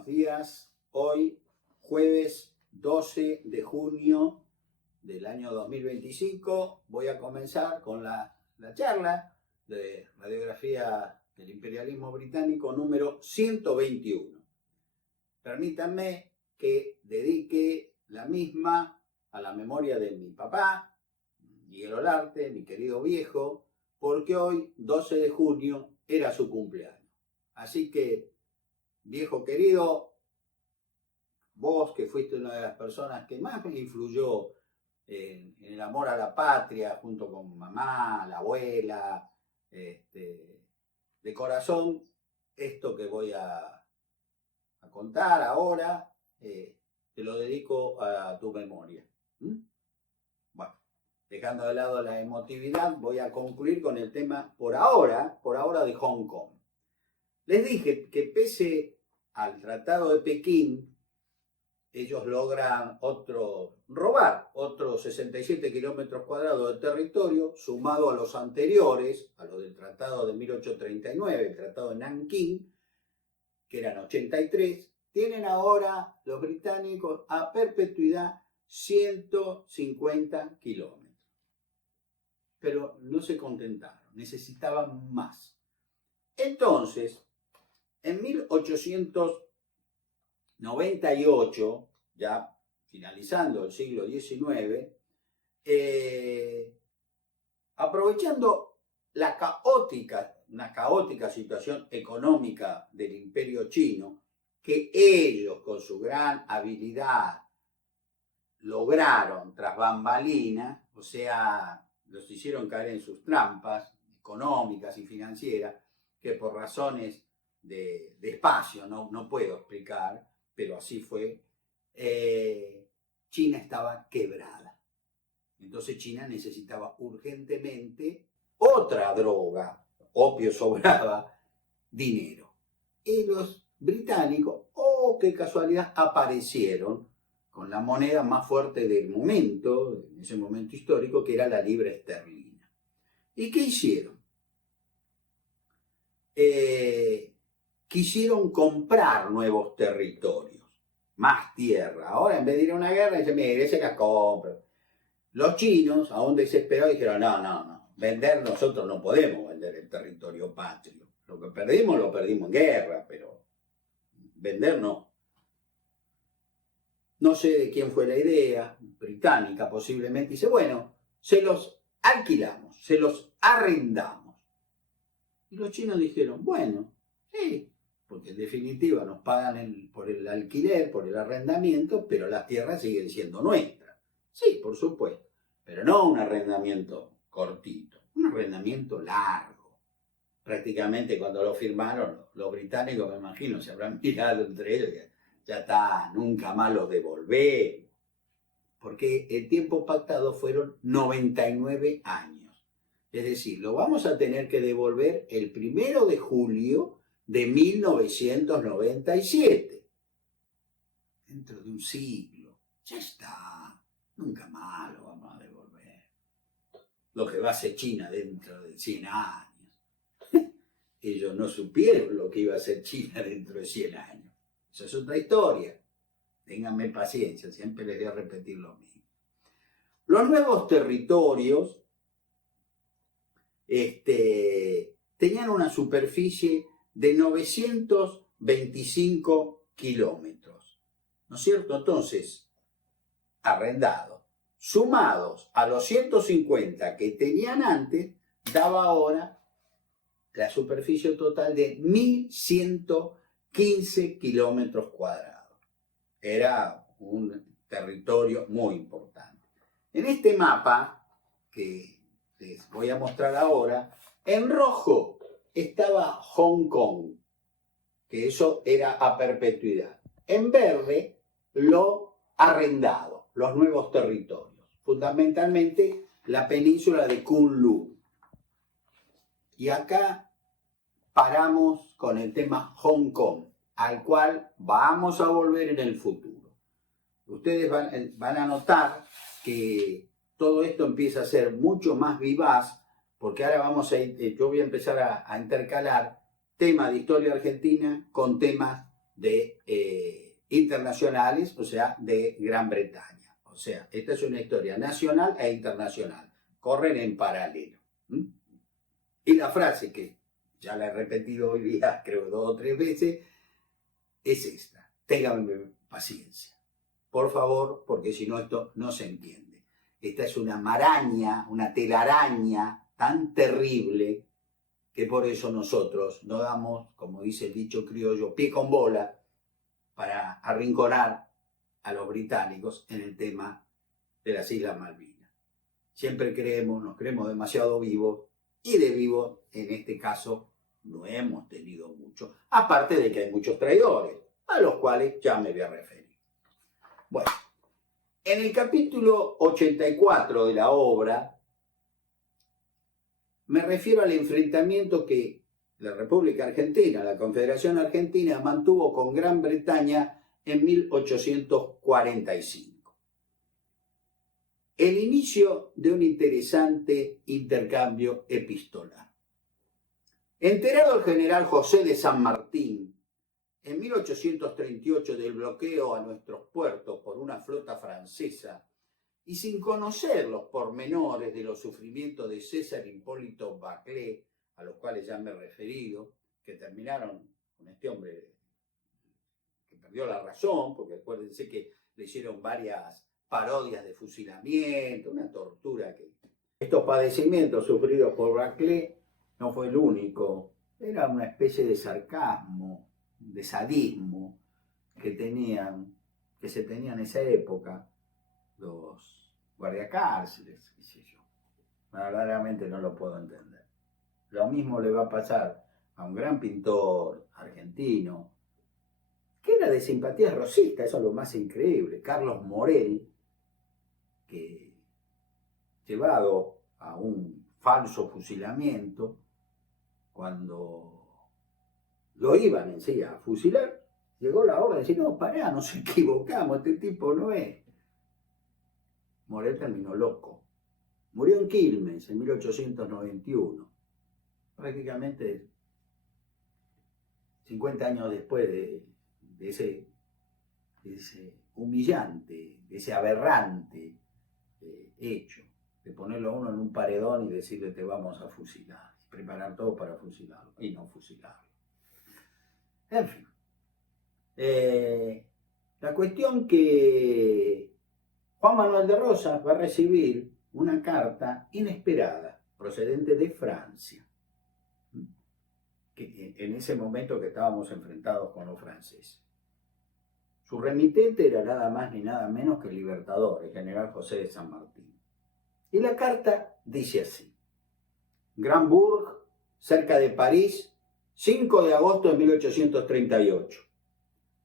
buenos días. Hoy, jueves 12 de junio del año 2025, voy a comenzar con la charla de radiografía del imperialismo británico número 121. Permítanme que dedique la misma a la memoria de mi papá, Miguel Olarte, mi querido viejo, porque hoy, 12 de junio, era su cumpleaños. Así que, viejo querido, vos que fuiste una de las personas que más me influyó en el amor a la patria, junto con mamá, la abuela, de corazón, esto que voy a contar ahora, te lo dedico a tu memoria. Bueno, dejando de lado la emotividad, voy a concluir con el tema por ahora de Hong Kong. Les dije que pese al Tratado de Pekín, ellos logran robar otros 67 kilómetros cuadrados de territorio, sumado a los anteriores, a los del Tratado de 1839, el Tratado de Nankín, que eran 83, tienen ahora los británicos a perpetuidad 150 kilómetros. Pero no se contentaron, necesitaban más. Entonces, en 1898, ya finalizando el siglo XIX, aprovechando una caótica situación económica del Imperio Chino, que ellos con su gran habilidad lograron tras bambalinas, o sea, los hicieron caer en sus trampas económicas y financieras, que por razones de espacio no puedo explicar, pero así fue. China estaba quebrada. Entonces China necesitaba urgentemente otra droga, opio sobraba, dinero. Y los británicos, qué casualidad, aparecieron con la moneda más fuerte del momento, en ese momento histórico, que era la libra esterlina. ¿Y qué hicieron? Quisieron comprar nuevos territorios, más tierra. Ahora, en vez de ir a una guerra, dicen, mire, se la compro. Los chinos, aún desesperados, dijeron, no, nosotros no podemos vender el territorio patrio. Lo que perdimos, lo perdimos en guerra, pero vender no. No sé de quién fue la idea, británica posiblemente, dice, bueno, se los alquilamos, se los arrendamos. Y los chinos dijeron, bueno, sí, porque en definitiva nos pagan por el alquiler, por el arrendamiento, pero las tierras siguen siendo nuestras. Sí, por supuesto, pero no un arrendamiento cortito, un arrendamiento largo. Prácticamente cuando lo firmaron, los británicos, me imagino, se habrán mirado entre ellos, ya está, nunca más lo devolvemos. Porque el tiempo pactado fueron 99 años. Es decir, lo vamos a tener que devolver el 1 de julio de 1997. Dentro de un siglo. Ya está. Nunca más lo vamos a devolver. Lo que va a hacer China dentro de 100 años. Ellos no supieron lo que iba a hacer China dentro de 100 años. Esa es otra historia. Ténganme paciencia, siempre les voy a repetir lo mismo. Los nuevos territorios tenían una superficie de 925 kilómetros, ¿no es cierto? Entonces, arrendados, sumados a los 150 que tenían antes, daba ahora la superficie total de 1.115 kilómetros cuadrados. Era un territorio muy importante. En este mapa, que les voy a mostrar ahora, en rojo estaba Hong Kong, que eso era a perpetuidad. En verde, lo arrendado, los nuevos territorios, fundamentalmente la península de Kunlun. Y acá paramos con el tema Hong Kong, al cual vamos a volver en el futuro. Ustedes van a notar que todo esto empieza a ser mucho más vivaz, porque ahora yo voy a empezar a intercalar temas de historia argentina con temas internacionales, o sea, de Gran Bretaña. O sea, esta es una historia nacional e internacional. Corren en paralelo. ¿Mm? Y la frase que ya la he repetido hoy día, creo 2 o 3 veces, es esta: ténganme paciencia, por favor, porque si no esto no se entiende. Esta es una maraña, una telaraña tan terrible que por eso nosotros no damos, como dice el dicho criollo, pie con bola para arrinconar a los británicos en el tema de las Islas Malvinas. Siempre nos creemos demasiado vivos, y de vivos en este caso no hemos tenido mucho, aparte de que hay muchos traidores, a los cuales ya me voy a referir. Bueno, en el capítulo 84 de la obra me refiero al enfrentamiento que la República Argentina, la Confederación Argentina, mantuvo con Gran Bretaña en 1845. El inicio de un interesante intercambio epistolar. Enterado el general José de San Martín en 1838 del bloqueo a nuestros puertos por una flota francesa, y sin conocer los pormenores de los sufrimientos de César Hipólito Baclé, a los cuales ya me he referido, que terminaron con este hombre que perdió la razón, porque acuérdense que le hicieron varias parodias de fusilamiento, una tortura que... Estos padecimientos sufridos por Baclé no fue el único, era una especie de sarcasmo, de sadismo que se tenían en esa época los guardiacárceles, qué sé yo. Verdaderamente no lo puedo entender. Lo mismo le va a pasar a un gran pintor argentino, que era de simpatías rosistas, eso es lo más increíble, Carlos Morel, que llevado a un falso fusilamiento, cuando lo iban en sí a fusilar, llegó la orden de decir: no, pará, nos equivocamos, este tipo no es. Morel terminó loco. Murió en Quilmes en 1891, prácticamente 50 años después de ese humillante, de ese aberrante hecho, de ponerlo a uno en un paredón y decirle: te vamos a fusilar, preparar todo para fusilarlo, y no fusilarlo. En fin, la cuestión que Juan Manuel de Rosas va a recibir una carta inesperada procedente de Francia, que en ese momento que estábamos enfrentados con los franceses. Su remitente era nada más ni nada menos que el Libertador, el general José de San Martín. Y la carta dice así: Grambourg, cerca de París, 5 de agosto de 1838.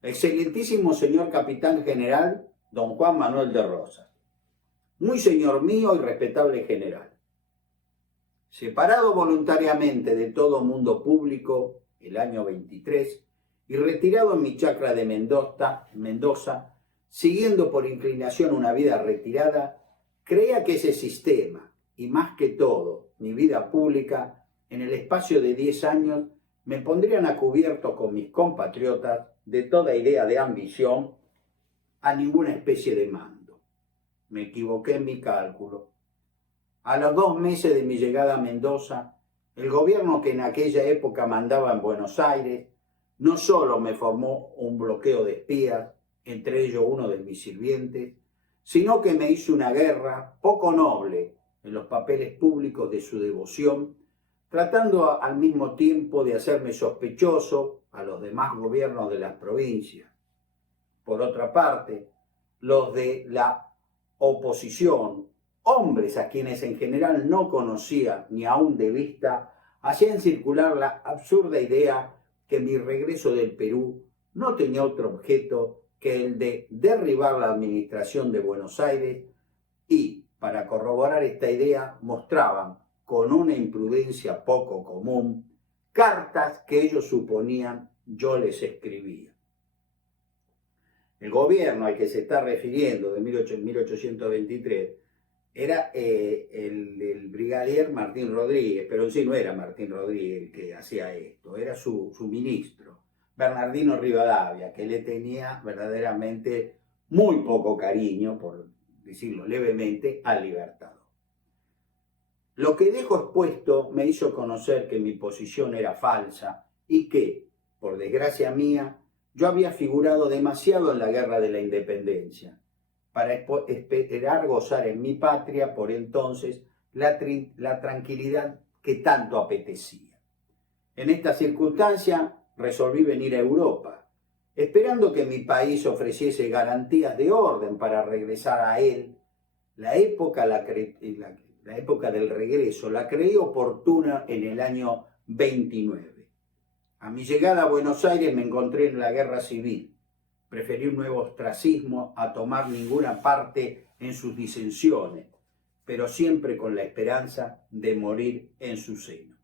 Excelentísimo señor capitán general, don Juan Manuel de Rosas. Muy señor mío y respetable general. Separado voluntariamente de todo mundo público el año 23 y retirado en mi chacra de Mendoza, siguiendo por inclinación una vida retirada, creía que ese sistema, y más que todo mi vida pública, en el espacio de 10 años, me pondrían a cubierto con mis compatriotas de toda idea de ambición a ninguna especie de mando. Me equivoqué en mi cálculo. A los 2 meses de mi llegada a Mendoza, el gobierno que en aquella época mandaba en Buenos Aires no solo me formó un bloqueo de espías, entre ellos uno de mis sirvientes, sino que me hizo una guerra poco noble en los papeles públicos de su devoción, tratando al mismo tiempo de hacerme sospechoso a los demás gobiernos de las provincias. Por otra parte, los de la oposición, hombres a quienes en general no conocía ni aún de vista, hacían circular la absurda idea que mi regreso del Perú no tenía otro objeto que el de derribar la administración de Buenos Aires, y, para corroborar esta idea, mostraban, con una imprudencia poco común, cartas que ellos suponían yo les escribía. El gobierno al que se está refiriendo de 1823 era el brigadier Martín Rodríguez, pero en sí no era Martín Rodríguez el que hacía esto, era su ministro, Bernardino Rivadavia, que le tenía verdaderamente muy poco cariño, por decirlo levemente, al Libertador. Lo que dejo expuesto me hizo conocer que mi posición era falsa y que, por desgracia mía, yo había figurado demasiado en la guerra de la independencia para esperar gozar en mi patria por entonces la tranquilidad que tanto apetecía. En esta circunstancia resolví venir a Europa, esperando que mi país ofreciese garantías de orden para regresar a él. La época del regreso la creí oportuna en el año 29. A mi llegada a Buenos Aires me encontré en la guerra civil. Preferí un nuevo ostracismo a tomar ninguna parte en sus disensiones, pero siempre con la esperanza de morir en su seno.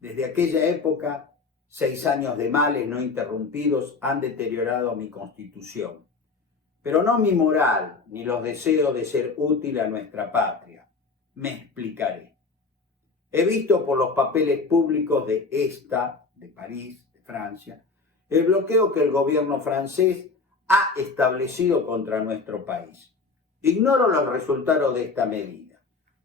Desde aquella época, 6 años de males no interrumpidos han deteriorado mi constitución, pero no mi moral ni los deseos de ser útil a nuestra patria. Me explicaré. He visto por los papeles públicos de París, de Francia, el bloqueo que el gobierno francés ha establecido contra nuestro país. Ignoro los resultados de esta medida.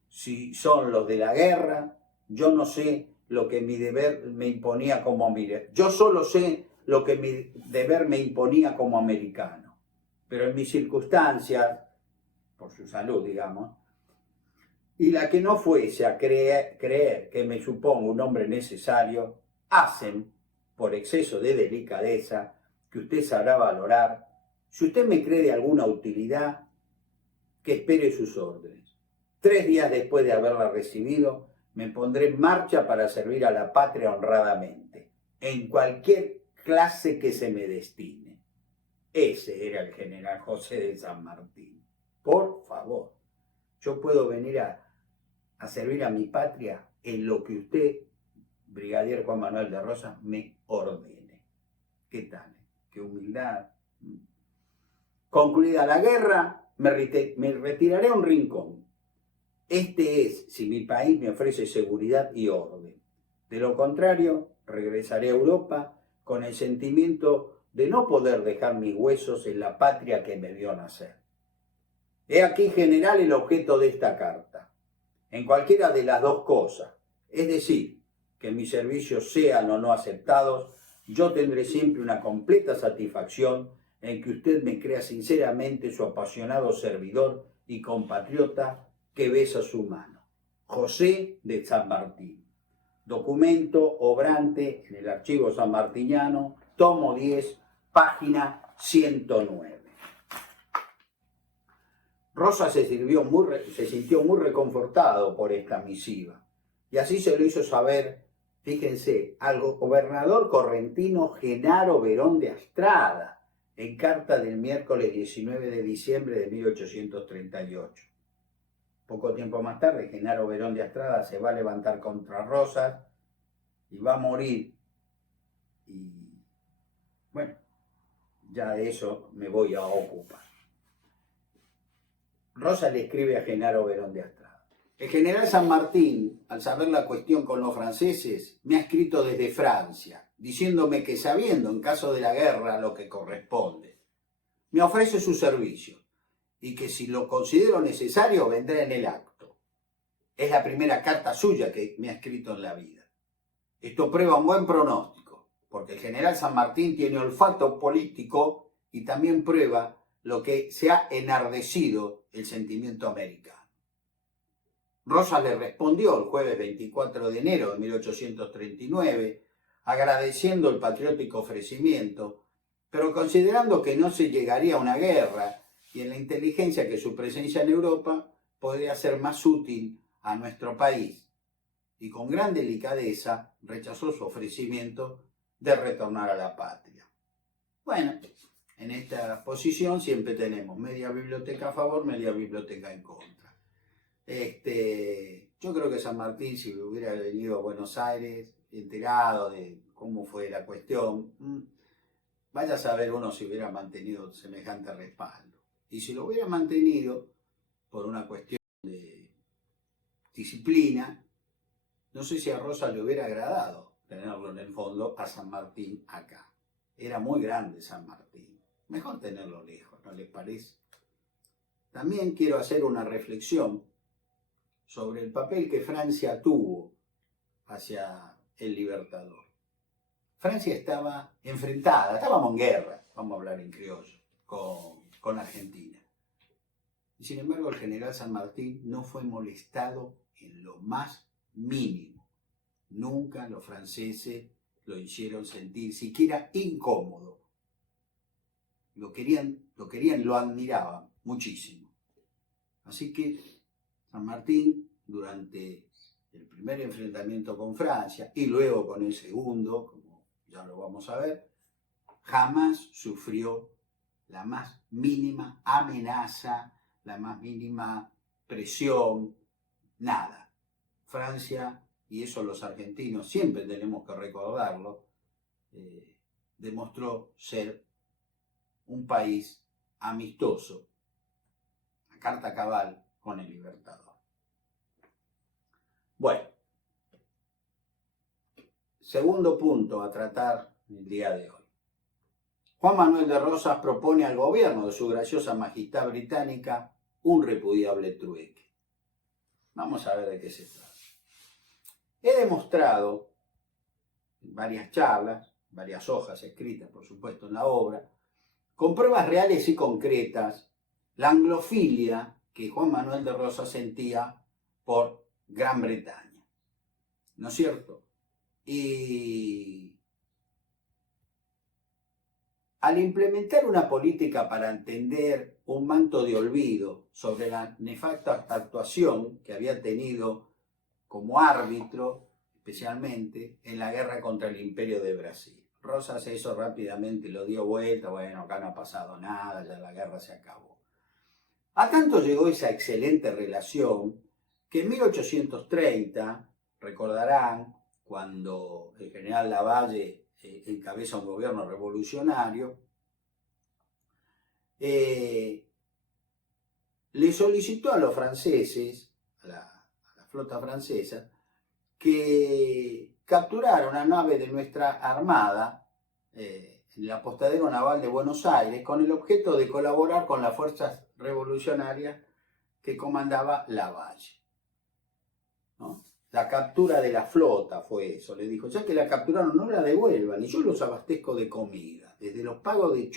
Si son los de la guerra, yo no sé lo que mi deber me imponía como yo solo sé lo que mi deber me imponía como americano. Pero en mis circunstancias, por su salud, digamos, y la que no fuese a creer que me supongo un hombre necesario, hacen, por exceso de delicadeza, que usted sabrá valorar, si usted me cree de alguna utilidad, que espere sus órdenes. 3 días después de haberla recibido, me pondré en marcha para servir a la patria honradamente, en cualquier clase que se me destine. Ese era el general José de San Martín. Por favor, yo puedo venir a servir a mi patria en lo que usted, brigadier Juan Manuel de Rosas, me ordene. ¿Qué tal? ¿Qué humildad? Concluida la guerra, me retiraré a un rincón. Este es, si mi país me ofrece seguridad y orden. De lo contrario, regresaré a Europa con el sentimiento de no poder dejar mis huesos en la patria que me vio nacer. He aquí, general, el objeto de esta carta. En cualquiera de las dos cosas, es decir, que mis servicios sean o no aceptados, yo tendré siempre una completa satisfacción en que usted me crea sinceramente su apasionado servidor y compatriota que besa su mano. José de San Martín. Documento obrante en el archivo sanmartiniano, tomo 10, página 109. Rosa se sintió muy reconfortado por esta misiva, y así se lo hizo saber, fíjense, al gobernador correntino Genaro Verón de Astrada, en carta del miércoles 19 de diciembre de 1838. Poco tiempo más tarde, Genaro Verón de Astrada se va a levantar contra Rosas y va a morir. Y bueno, ya de eso me voy a ocupar. Rosa le escribe a Genaro Verón de Astrada. El general San Martín, al saber la cuestión con los franceses, me ha escrito desde Francia, diciéndome que sabiendo en caso de la guerra lo que corresponde, me ofrece su servicio y que si lo considero necesario vendré en el acto. Es la primera carta suya que me ha escrito en la vida. Esto prueba un buen pronóstico, porque el general San Martín tiene olfato político y también prueba lo que se ha enardecido el sentimiento americano. Rosas le respondió el jueves 24 de enero de 1839, agradeciendo el patriótico ofrecimiento, pero considerando que no se llegaría a una guerra y en la inteligencia que su presencia en Europa podría ser más útil a nuestro país, y con gran delicadeza rechazó su ofrecimiento de retornar a la patria. Bueno, en esta posición siempre tenemos media biblioteca a favor, media biblioteca en contra. Yo creo que San Martín, si hubiera venido a Buenos Aires, enterado de cómo fue la cuestión, vaya a saber uno si hubiera mantenido semejante respaldo. Y si lo hubiera mantenido por una cuestión de disciplina, no sé si a Rosa le hubiera agradado tenerlo en el fondo, a San Martín acá. Era muy grande San Martín. Mejor tenerlo lejos, ¿no les parece? También quiero hacer una reflexión sobre el papel que Francia tuvo hacia el Libertador. Francia estaba enfrentada, estábamos en guerra, vamos a hablar en criollo, con Argentina. Y sin embargo, el general San Martín no fue molestado en lo más mínimo. Nunca los franceses lo hicieron sentir siquiera incómodo. Lo querían, lo admiraban muchísimo. Así que San Martín, durante el primer enfrentamiento con Francia y luego con el segundo, como ya lo vamos a ver, jamás sufrió la más mínima amenaza, la más mínima presión, nada. Francia, y eso los argentinos siempre tenemos que recordarlo, demostró ser un país amistoso, a carta cabal con el Libertador. Bueno, segundo punto a tratar el día de hoy. Juan Manuel de Rosas propone al gobierno de su graciosa majestad británica un repudiable trueque. Vamos a ver de qué se trata. He demostrado en varias charlas, varias hojas escritas, por supuesto, en la obra, con pruebas reales y concretas, la anglofilia que Juan Manuel de Rosas sentía por Gran Bretaña. ¿No es cierto? Y al implementar una política para entender un manto de olvido sobre la nefasta actuación que había tenido como árbitro, especialmente en la guerra contra el Imperio de Brasil. Rosas eso rápidamente lo dio vuelta, bueno, acá no ha pasado nada, ya la guerra se acabó. A tanto llegó esa excelente relación que en 1830, recordarán, cuando el general Lavalle encabeza un gobierno revolucionario, le solicitó a los franceses, a la flota francesa, que capturara una nave de nuestra armada en el apostadero naval de Buenos Aires con el objeto de colaborar con las fuerzas revolucionarias que comandaba Lavalle, ¿no? La captura de la flota fue eso, le dijo, ya que la capturaron no la devuelvan y yo los abastezco de comida, desde los pagos del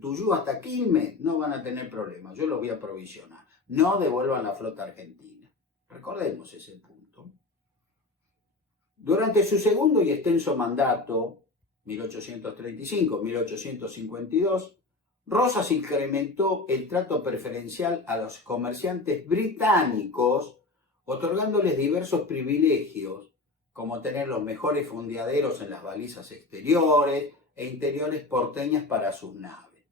Tuyú hasta Quilmes no van a tener problemas, yo los voy a aprovisionar, no devuelvan la flota argentina. Recordemos ese punto. Durante su segundo y extenso mandato, 1835-1852, Rosas incrementó el trato preferencial a los comerciantes británicos, otorgándoles diversos privilegios, como tener los mejores fondeaderos en las balizas exteriores e interiores porteñas para sus naves,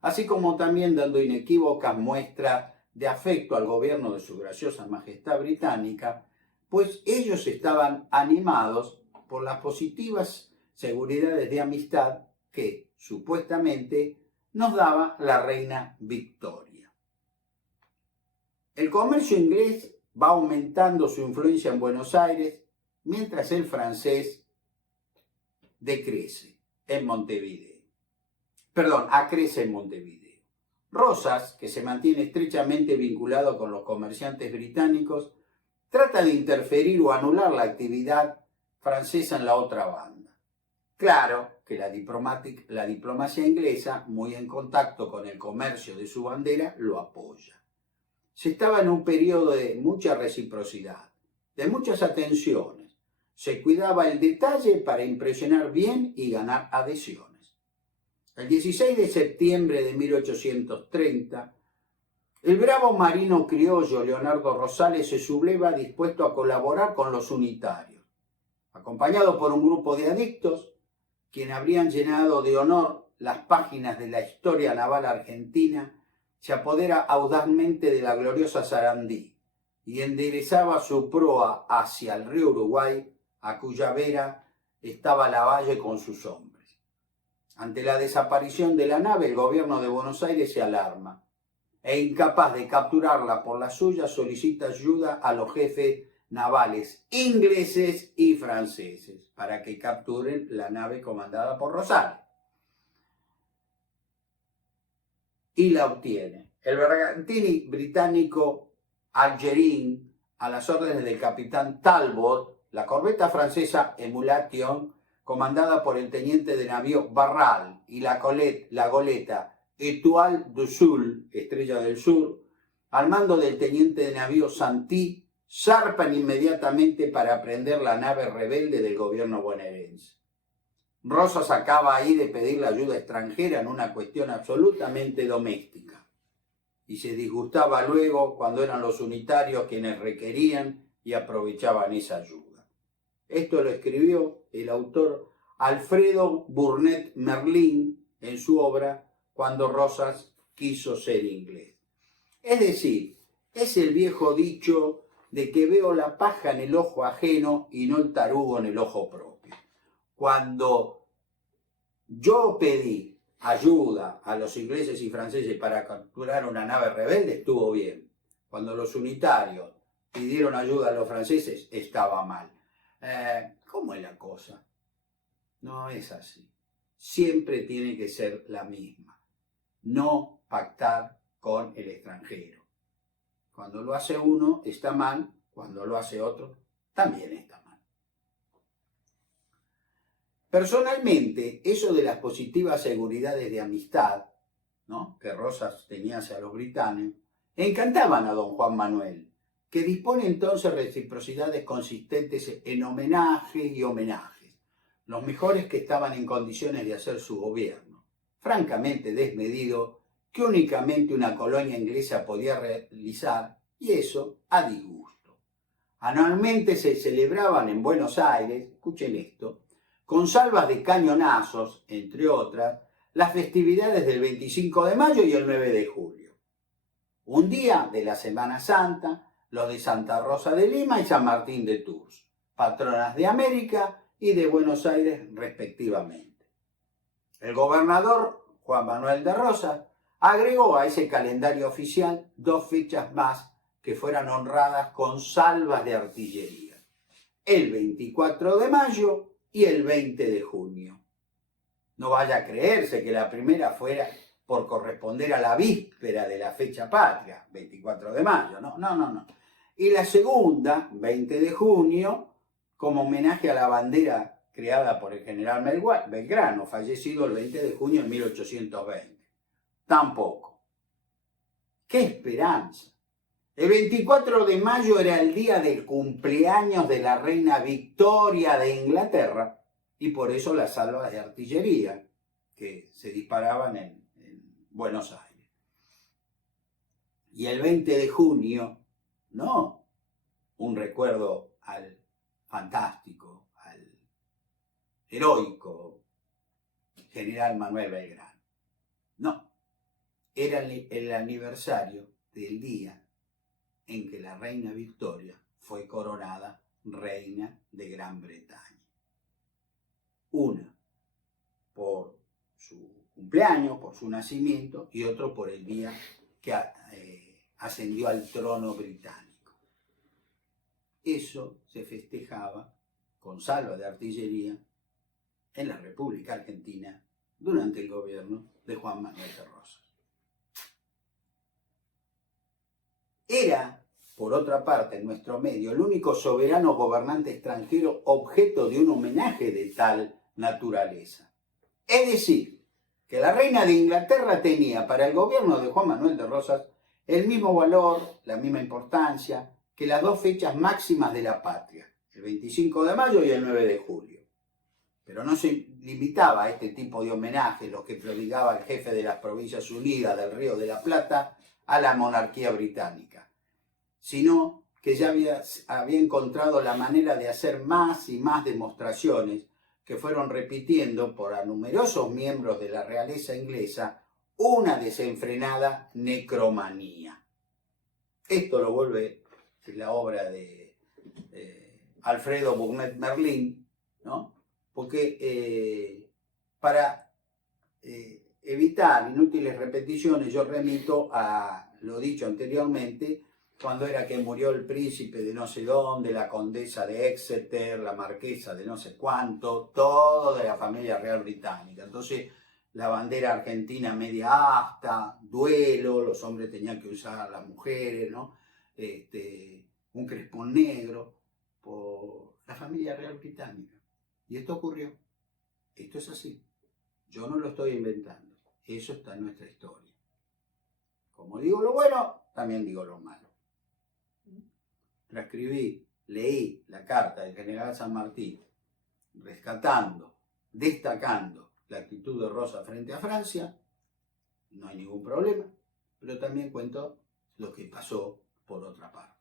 así como también dando inequívocas muestras de afecto al gobierno de su graciosa majestad británica, pues ellos estaban animados por las positivas seguridades de amistad que, supuestamente, nos daba la reina Victoria. El comercio inglés va aumentando su influencia en Buenos Aires, mientras el francés acrece en Montevideo. Rosas, que se mantiene estrechamente vinculado con los comerciantes británicos, trata de interferir o anular la actividad francesa en la otra banda. Claro que la diplomacia inglesa, muy en contacto con el comercio de su bandera, lo apoya. Se estaba en un periodo de mucha reciprocidad, de muchas atenciones. Se cuidaba el detalle para impresionar bien y ganar adhesiones. El 16 de septiembre de 1830, el bravo marino criollo Leonardo Rosales se subleva dispuesto a colaborar con los unitarios. Acompañado por un grupo de adictos, quienes habrían llenado de honor las páginas de la historia naval argentina, se apodera audazmente de la gloriosa Sarandí y enderezaba su proa hacia el río Uruguay, a cuya vera estaba Lavalle con sus hombres. Ante la desaparición de la nave, el gobierno de Buenos Aires se alarma e incapaz de capturarla por la suya, solicita ayuda a los jefes navales ingleses y franceses para que capturen la nave comandada por Rosales. Y la obtiene. El bergantín británico Algerine, a las órdenes del capitán Talbot, la corbeta francesa Emulation, comandada por el teniente de navío Barral, y la goleta Étoile du Sud, Estrella del Sur, al mando del teniente de navío Santí, zarpan inmediatamente para prender la nave rebelde del gobierno bonaerense. Rosas acaba ahí de pedir la ayuda extranjera en una cuestión absolutamente doméstica y se disgustaba luego cuando eran los unitarios quienes requerían y aprovechaban esa ayuda. Esto lo escribió el autor Alfredo Burnett Merlin en su obra Cuando Rosas quiso ser inglés. Es decir, es el viejo dicho de que veo la paja en el ojo ajeno y no el tarugo en el ojo propio. Cuando yo pedí ayuda a los ingleses y franceses para capturar una nave rebelde, estuvo bien. Cuando los unitarios pidieron ayuda a los franceses, estaba mal. ¿Cómo es la cosa? No es así. Siempre tiene que ser la misma. No pactar con el extranjero. Cuando lo hace uno, está mal. Cuando lo hace otro, también está mal. Personalmente, eso de las positivas seguridades de amistad, ¿no?, que Rosas tenía hacia los británicos, encantaban a don Juan Manuel, que dispone entonces de reciprocidades consistentes en homenajes y homenajes, los mejores que estaban en condiciones de hacer su gobierno, francamente desmedido, que únicamente una colonia inglesa podía realizar, y eso a disgusto. Anualmente se celebraban en Buenos Aires, escuchen esto, con salvas de cañonazos, entre otras, las festividades del 25 de mayo y el 9 de julio. Un día de la Semana Santa, los de Santa Rosa de Lima y San Martín de Tours, patronas de América y de Buenos Aires respectivamente. El gobernador Juan Manuel de Rosas agregó a ese calendario oficial 2 fechas más que fueran honradas con salvas de artillería: el 24 de mayo y el 20 de junio. No vaya a creerse que la primera fuera por corresponder a la víspera de la fecha patria, 24 de mayo, no. Y la segunda, 20 de junio, como homenaje a la bandera creada por el general Belgrano, fallecido el 20 de junio de 1820. Tampoco. ¡Qué esperanza! El 24 de mayo era el día del cumpleaños de la reina Victoria de Inglaterra y por eso las salvas de artillería que se disparaban en Buenos Aires. Y el 20 de junio, no un recuerdo al fantástico, al heroico general Manuel Belgrano. No, era el aniversario del día en que la reina Victoria fue coronada reina de Gran Bretaña. Una por su cumpleaños, por su nacimiento, y otro por el día que ascendió al trono británico. Eso se festejaba con salva de artillería en la República Argentina durante el gobierno de Juan Manuel de Rosas. Era, por otra parte, en nuestro medio, el único soberano gobernante extranjero objeto de un homenaje de tal naturaleza. Es decir, que la reina de Inglaterra tenía para el gobierno de Juan Manuel de Rosas el mismo valor, la misma importancia que las 2 fechas máximas de la patria, el 25 de mayo y el 9 de julio. Pero no se limitaba a este tipo de homenajes, los que prodigaba el jefe de las Provincias Unidas del Río de la Plata a la monarquía británica, sino que ya había encontrado la manera de hacer más y más demostraciones que fueron repitiendo por a numerosos miembros de la realeza inglesa una desenfrenada necromanía. Esto lo vuelve la obra de Alfredo Burnett Merlin, ¿no? Porque para evitar inútiles repeticiones yo remito a lo dicho anteriormente cuando era que murió el príncipe de no sé dónde, la condesa de Exeter, la marquesa de no sé cuánto, todo de la familia real británica. Entonces, la bandera argentina media asta, duelo, los hombres tenían que usar, las mujeres, ¿no? Un crespón negro, por la familia real británica. Y esto ocurrió. Esto es así. Yo no lo estoy inventando. Eso está en nuestra historia. Como digo lo bueno, también digo lo malo. Transcribí, leí la carta del general San Martín, rescatando, destacando la actitud de Rosa frente a Francia, no hay ningún problema, pero también cuento lo que pasó por otra parte,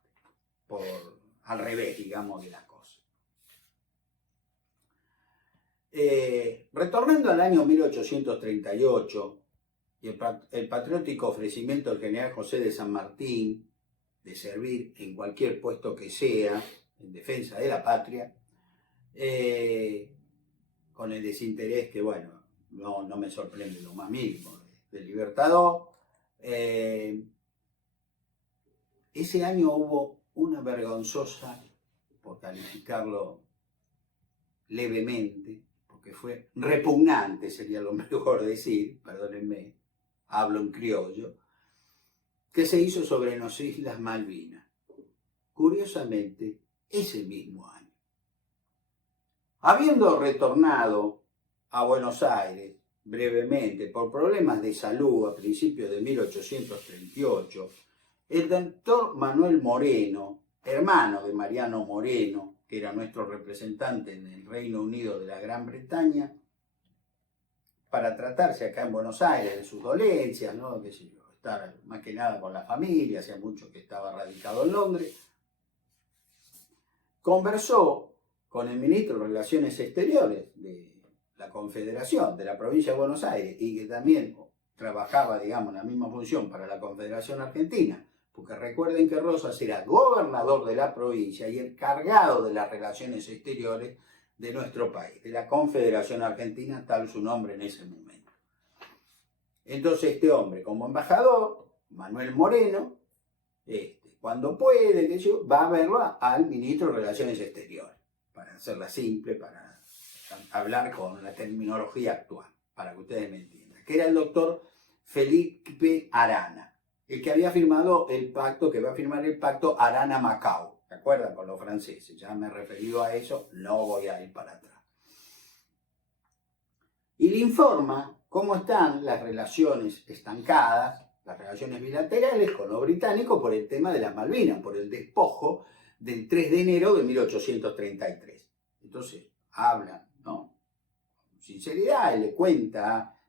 al revés, digamos, de la cosa. Retornando al año 1838 y el patriótico ofrecimiento del general José de San Martín de servir en cualquier puesto que sea en defensa de la patria, con el desinterés que, bueno, no me sorprende lo más mínimo del Libertador. Ese año hubo una vergonzosa, por calificarlo levemente, porque fue repugnante, sería lo mejor decir, perdónenme, hablo en criollo, que se hizo sobre las Islas Malvinas. Curiosamente, ese mismo año. Habiendo retornado a Buenos Aires brevemente por problemas de salud a principios de 1838, el doctor Manuel Moreno, hermano de Mariano Moreno, que era nuestro representante en el Reino Unido de la Gran Bretaña, para tratarse acá en Buenos Aires de sus dolencias, ¿no? Qué sé yo, estar más que nada con la familia, hacía mucho que estaba radicado en Londres, conversó con el ministro de Relaciones Exteriores de la Confederación de la provincia de Buenos Aires y que también trabajaba, digamos, en la misma función para la Confederación Argentina, porque recuerden que Rosas era gobernador de la provincia y el cargado de las relaciones exteriores de nuestro país, de la Confederación Argentina, tal su nombre en ese momento. Entonces este hombre, como embajador, Manuel Moreno, cuando puede, que yo, va a verlo al ministro de Relaciones Exteriores, para hacerla simple, para hablar con la terminología actual, para que ustedes me entiendan, que era el doctor Felipe Arana, el que había firmado el pacto, que va a firmar el pacto Arana-Macao, ¿se acuerdan? Con los franceses, ya me he referido a eso, no voy a ir para atrás. Y le informa cómo están las relaciones estancadas, las relaciones bilaterales con los británicos por el tema de las Malvinas, por el despojo del 3 de enero de 1833. Entonces, hablan, ¿no? Con sinceridad, él le cuenta,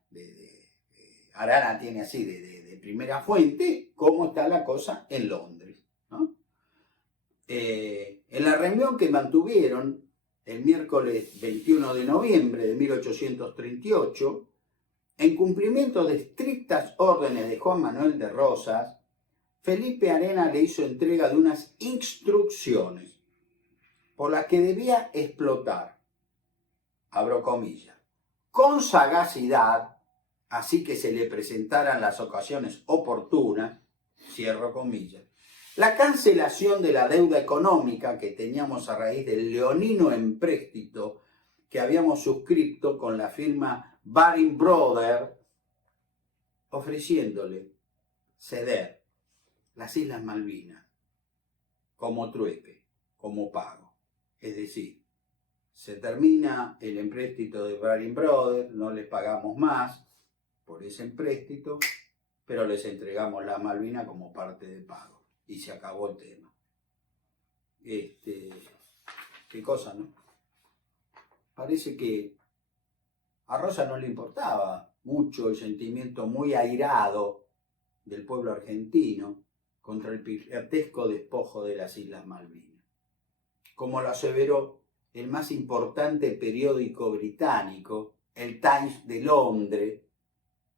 Arana tiene así de primera fuente, cómo está la cosa en Londres, ¿no? En la reunión que mantuvieron el miércoles 21 de noviembre de 1838, en cumplimiento de estrictas órdenes de Juan Manuel de Rosas, Felipe Arana le hizo entrega de unas instrucciones por las que debía explotar, abro comillas, con sagacidad, así que se le presentaran las ocasiones oportunas, cierro comillas, la cancelación de la deuda económica que teníamos a raíz del leonino empréstito que habíamos suscrito con la firma Baring Brothers, ofreciéndole ceder las Islas Malvinas como trueque, como pago. Es decir, se termina el empréstito de Baring Brothers, no les pagamos más por ese empréstito, pero les entregamos las Malvinas como parte de pago. Y se acabó el tema. Qué cosa, ¿no? Parece que a Rosa no le importaba mucho el sentimiento muy airado del pueblo argentino contra el piratesco despojo de las Islas Malvinas. Como lo aseveró el más importante periódico británico, el Times de Londres,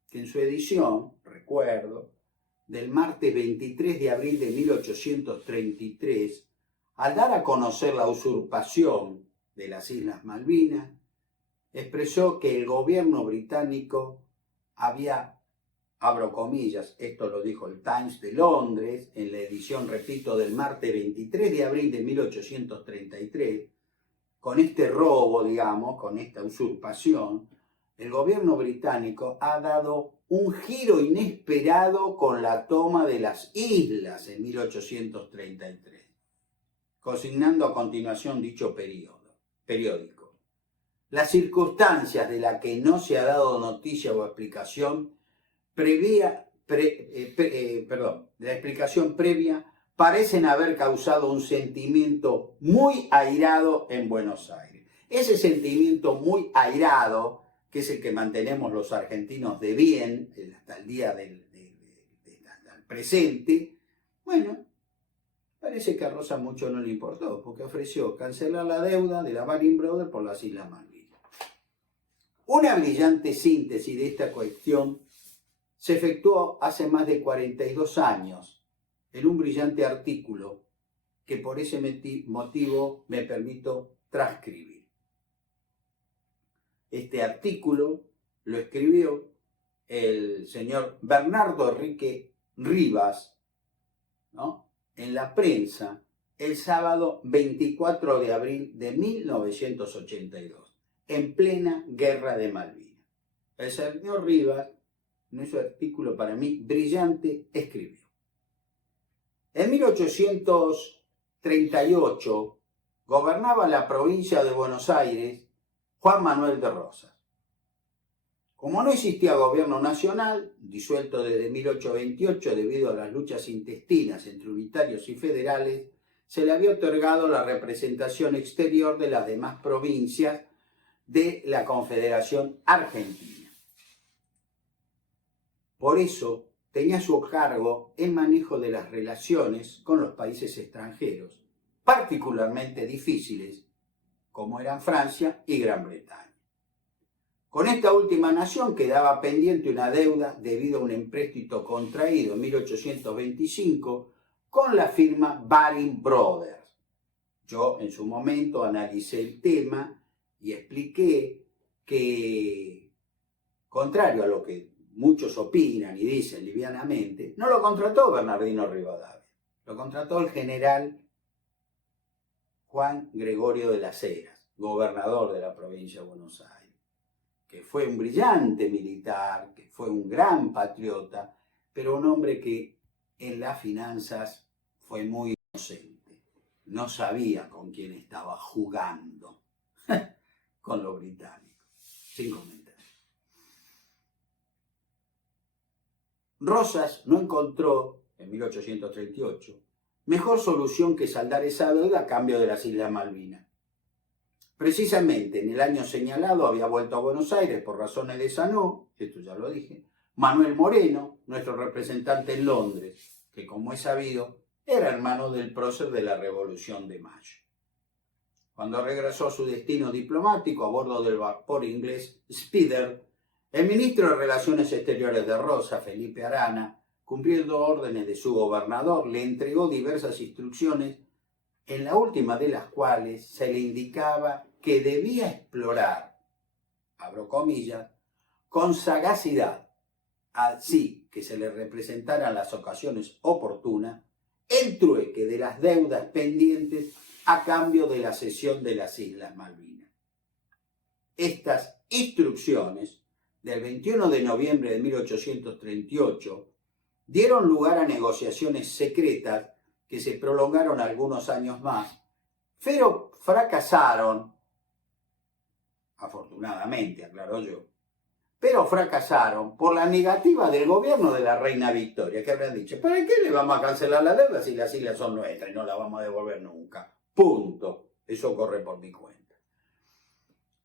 que en su edición, recuerdo, del martes 23 de abril de 1833, al dar a conocer la usurpación de las Islas Malvinas, expresó que el gobierno británico había abro comillas, esto lo dijo el Times de Londres, en la edición, repito, del martes 23 de abril de 1833, con este robo, digamos, con esta usurpación, el gobierno británico ha dado un giro inesperado con la toma de las islas en 1833, consignando a continuación dicho periódico. Las circunstancias de las que no se ha dado noticia o explicación de la explicación previa parecen haber causado un sentimiento muy airado en Buenos Aires. Ese sentimiento muy airado, que es el que mantenemos los argentinos de bien hasta el día del presente, bueno, parece que a Rosa mucho no le importó, porque ofreció cancelar la deuda de la Baring Brothers por las Islas Malvinas. Una brillante síntesis de esta cuestión se efectuó hace más de 42 años en un brillante artículo que por ese motivo me permito transcribir. Este artículo lo escribió el señor Bernardo Enrique Rivas, ¿no?, en la prensa el sábado 24 de abril de 1982, en plena Guerra de Malvinas. El señor Rivas, en ese artículo para mí brillante, escribió: en 1838 gobernaba la provincia de Buenos Aires Juan Manuel de Rosas. Como no existía gobierno nacional, disuelto desde 1828 debido a las luchas intestinas entre unitarios y federales, se le había otorgado la representación exterior de las demás provincias de la Confederación Argentina. Por eso tenía a su cargo el manejo de las relaciones con los países extranjeros, particularmente difíciles, como eran Francia y Gran Bretaña. Con esta última nación quedaba pendiente una deuda debido a un empréstito contraído en 1825 con la firma Baring Brothers. Yo en su momento analicé el tema y expliqué que, contrario a lo que muchos opinan y dicen livianamente, no lo contrató Bernardino Rivadavia, lo contrató el general Juan Gregorio de las Heras, gobernador de la provincia de Buenos Aires, que fue un brillante militar, que fue un gran patriota, pero un hombre que en las finanzas fue muy inocente. No sabía con quién estaba jugando, con los británicos. Sin comentarios. Rosas no encontró, en 1838, mejor solución que saldar esa deuda a cambio de las Islas Malvinas. Precisamente en el año señalado había vuelto a Buenos Aires por razones de salud, esto ya lo dije, Manuel Moreno, nuestro representante en Londres, que como es sabido, era hermano del prócer de la Revolución de Mayo. Cuando regresó a su destino diplomático a bordo del vapor inglés Spider, el ministro de Relaciones Exteriores de Rosa, Felipe Arana, cumpliendo órdenes de su gobernador, le entregó diversas instrucciones, en la última de las cuales se le indicaba que debía explorar, abro comillas, con sagacidad, así que se le representaran las ocasiones oportunas, el trueque de las deudas pendientes a cambio de la cesión de las Islas Malvinas. Estas instrucciones, del 21 de noviembre de 1838, dieron lugar a negociaciones secretas que se prolongaron algunos años más, pero fracasaron, afortunadamente, aclaro yo, pero fracasaron por la negativa del gobierno de la reina Victoria, que habrán dicho: ¿para qué le vamos a cancelar la deuda si las islas son nuestras y no las vamos a devolver nunca? Punto. Eso corre por mi cuenta.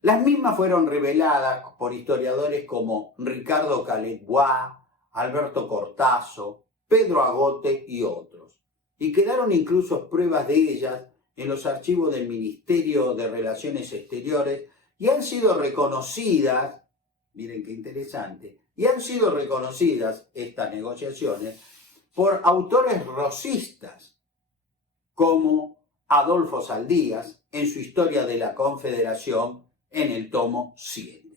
Las mismas fueron reveladas por historiadores como Ricardo Calet-Bois, Alberto Cortazo, Pedro Agote y otros, y quedaron incluso pruebas de ellas en los archivos del Ministerio de Relaciones Exteriores y han sido reconocidas, miren qué interesante, y han sido reconocidas estas negociaciones por autores rosistas como Adolfo Saldías en su Historia de la Confederación en el tomo 7.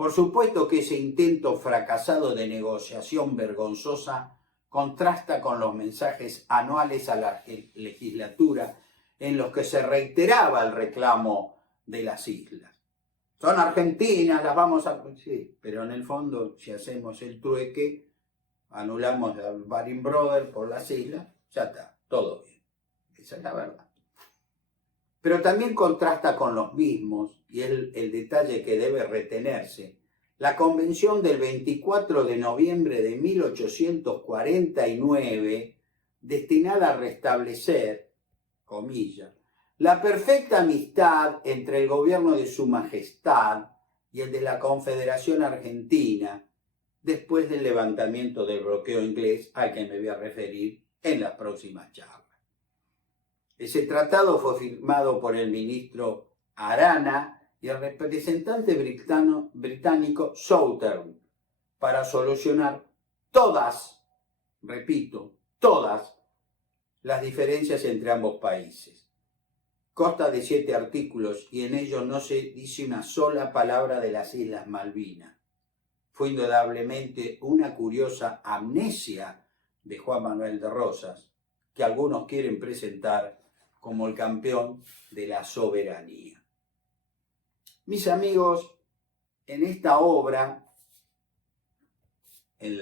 Por supuesto que ese intento fracasado de negociación vergonzosa contrasta con los mensajes anuales a la legislatura en los que se reiteraba el reclamo de las islas. Son argentinas, las vamos a... Sí, pero en el fondo, si hacemos el trueque, anulamos al Baring Brothers por las islas, ya está, todo bien. Esa es la verdad. Pero también contrasta con los mismos, y es el detalle que debe retenerse, la Convención del 24 de noviembre de 1849, destinada a restablecer, comillas, la perfecta amistad entre el gobierno de Su Majestad y el de la Confederación Argentina, después del levantamiento del bloqueo inglés al que me voy a referir en las próximas charlas. Ese tratado fue firmado por el ministro Arana y el representante británico Southern para solucionar todas, repito, todas las diferencias entre ambos países. Consta de 7 artículos y en ellos no se dice una sola palabra de las Islas Malvinas. Fue indudablemente una curiosa amnesia de Juan Manuel de Rosas, que algunos quieren presentar como el campeón de la soberanía. Mis amigos, en esta obra, en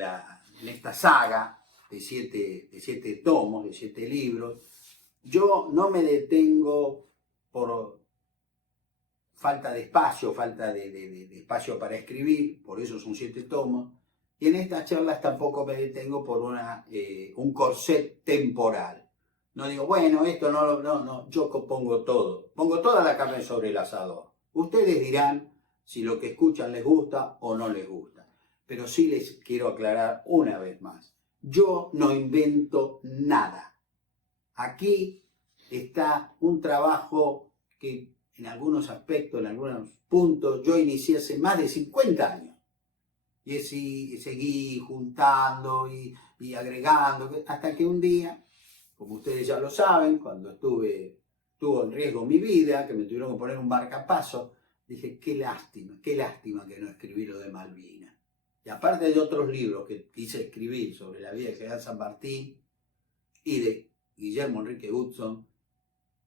esta saga de 7 tomos, de 7 libros, yo no me detengo por falta de espacio, de espacio para escribir, por eso son 7 tomos, y en estas charlas tampoco me detengo por un corset temporal. No digo, bueno, esto no, yo pongo toda la carne sobre el asador. Ustedes dirán si lo que escuchan les gusta o no les gusta, pero sí les quiero aclarar una vez más, yo no invento nada. Aquí está un trabajo que en algunos aspectos, en algunos puntos, yo inicié hace más de 50 años. Y seguí juntando y agregando, hasta que un día, como ustedes ya lo saben, cuando estuvo en riesgo mi vida, que me tuvieron que poner un marcapaso, dije, qué lástima que no escribí lo de Malvinas. Y aparte de otros libros que quise escribir sobre la vida de General San Martín y de Guillermo Enrique Hudson,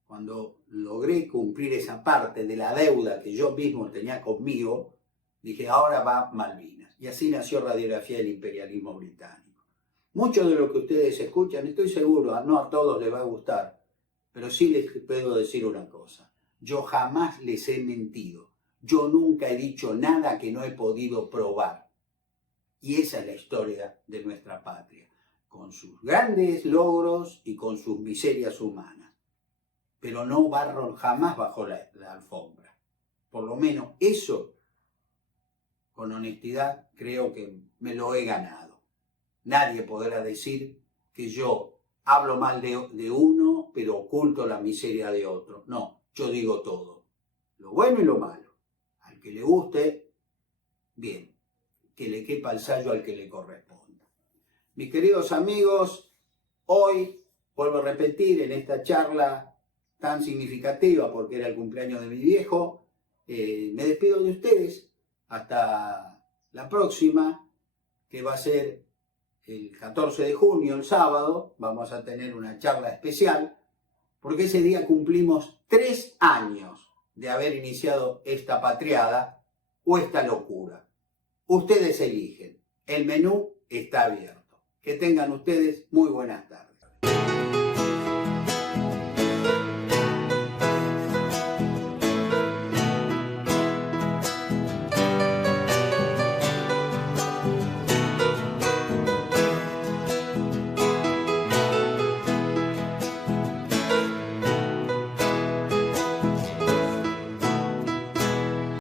cuando logré cumplir esa parte de la deuda que yo mismo tenía conmigo, dije, ahora va Malvinas. Y así nació Radiografía del Imperialismo Británico. Mucho de lo que ustedes escuchan, estoy seguro, no a todos les va a gustar, pero sí les puedo decir una cosa. Yo jamás les he mentido. Yo nunca he dicho nada que no he podido probar. Y esa es la historia de nuestra patria, con sus grandes logros y con sus miserias humanas. Pero no barro jamás bajo la alfombra. Por lo menos eso, con honestidad, creo que me lo he ganado. Nadie podrá decir que yo hablo mal de uno, pero oculto la miseria de otro. No, yo digo todo. Lo bueno y lo malo. Al que le guste, bien. Que le quepa el sayo al que le corresponda. Mis queridos amigos, hoy, vuelvo a repetir, en esta charla tan significativa, porque era el cumpleaños de mi viejo, me despido de ustedes hasta la próxima, que va a ser el 14 de junio, el sábado. Vamos a tener una charla especial, porque ese día cumplimos 3 años de haber iniciado esta patriada o esta locura. Ustedes eligen, el menú está abierto. Que tengan ustedes muy buenas tardes.